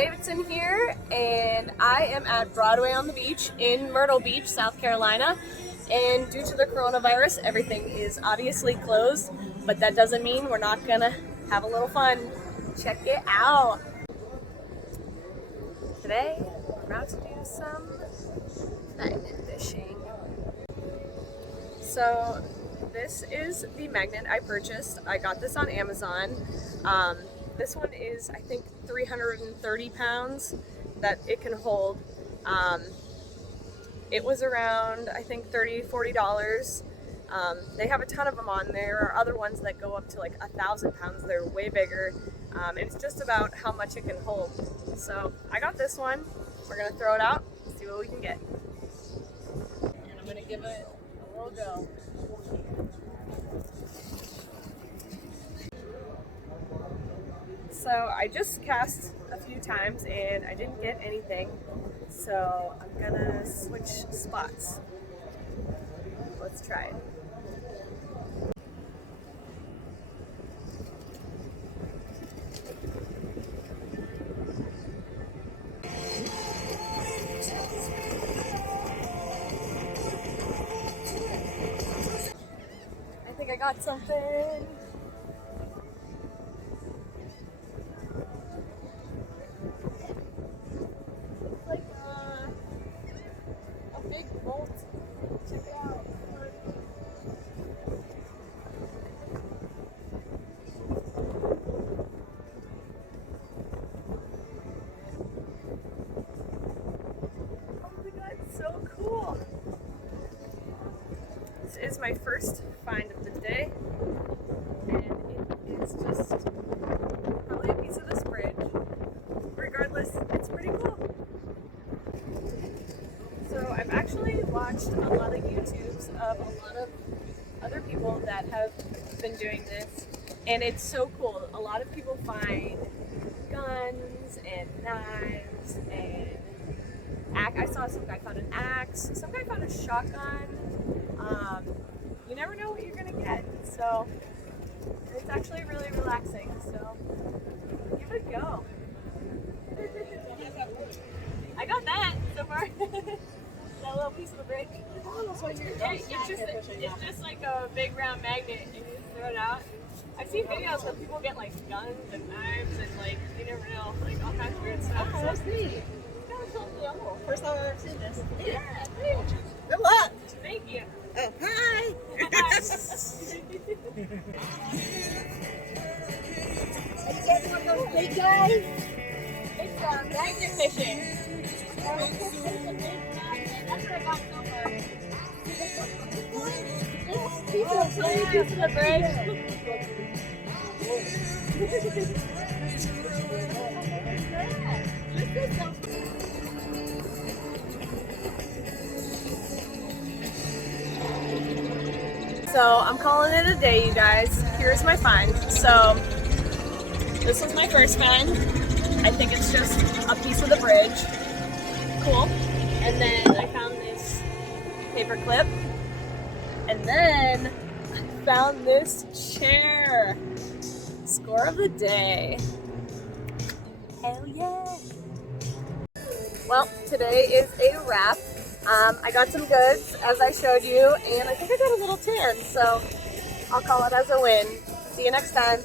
Davidson here, and I am at Broadway on the beach in Myrtle Beach, South Carolina. And due to the coronavirus, everything is obviously closed, but that doesn't mean we're not gonna have a little fun. Check it out. Today, we're about to do some magnet fishing. So this is the magnet I purchased. I got this on Amazon. This one is, I think, 330 pounds that it can hold. It was around, I think, $30–40. They have a ton of them on there. There are other ones that go up to like 1,000 pounds. They're way bigger. It's just about how much it can hold. So I got this one. We're gonna throw it out, see what we can get. And I'm gonna give it a little go. So I just cast a few times and I didn't get anything. So I'm gonna switch spots. Let's try it. I think I got something. Like a big bolt. Check it out. Oh my god, it's so cool. This is my first find of the day, and it is just probably a piece of this bridge. Regardless, it's pretty cool. So I've actually watched a lot of YouTubes of a lot of other people that have been doing this, and it's so cool. A lot of people find guns and knives and I saw some guy found an axe, some guy found a shotgun. You never know what you're gonna get, so it's actually really relaxing, so give it a go. I got that so far. That little piece of the bridge. It's just like a big round magnet and you just throw it out. I've seen videos where people get like guns and knives and like, you never know, like all kinds of weird stuff. Oh, that's neat. First time I've ever seen this. Yeah, good luck. Thank you. Oh, hi. Bye. Are you getting one of those big guys? It's magnet fishing. It's a big magnet. That's what I got so far. Piece of the bridge. So I'm calling it a day, you guys. Here's my find. So this was my first find. I think it's just a piece of the bridge. Cool. And then I found this paper clip. And then I found this chair. Score of the day. Hell yeah. Well, today is a wrap. I got some goods, as I showed you, and I think I got a little tan, so I'll call it as a win. See you next time.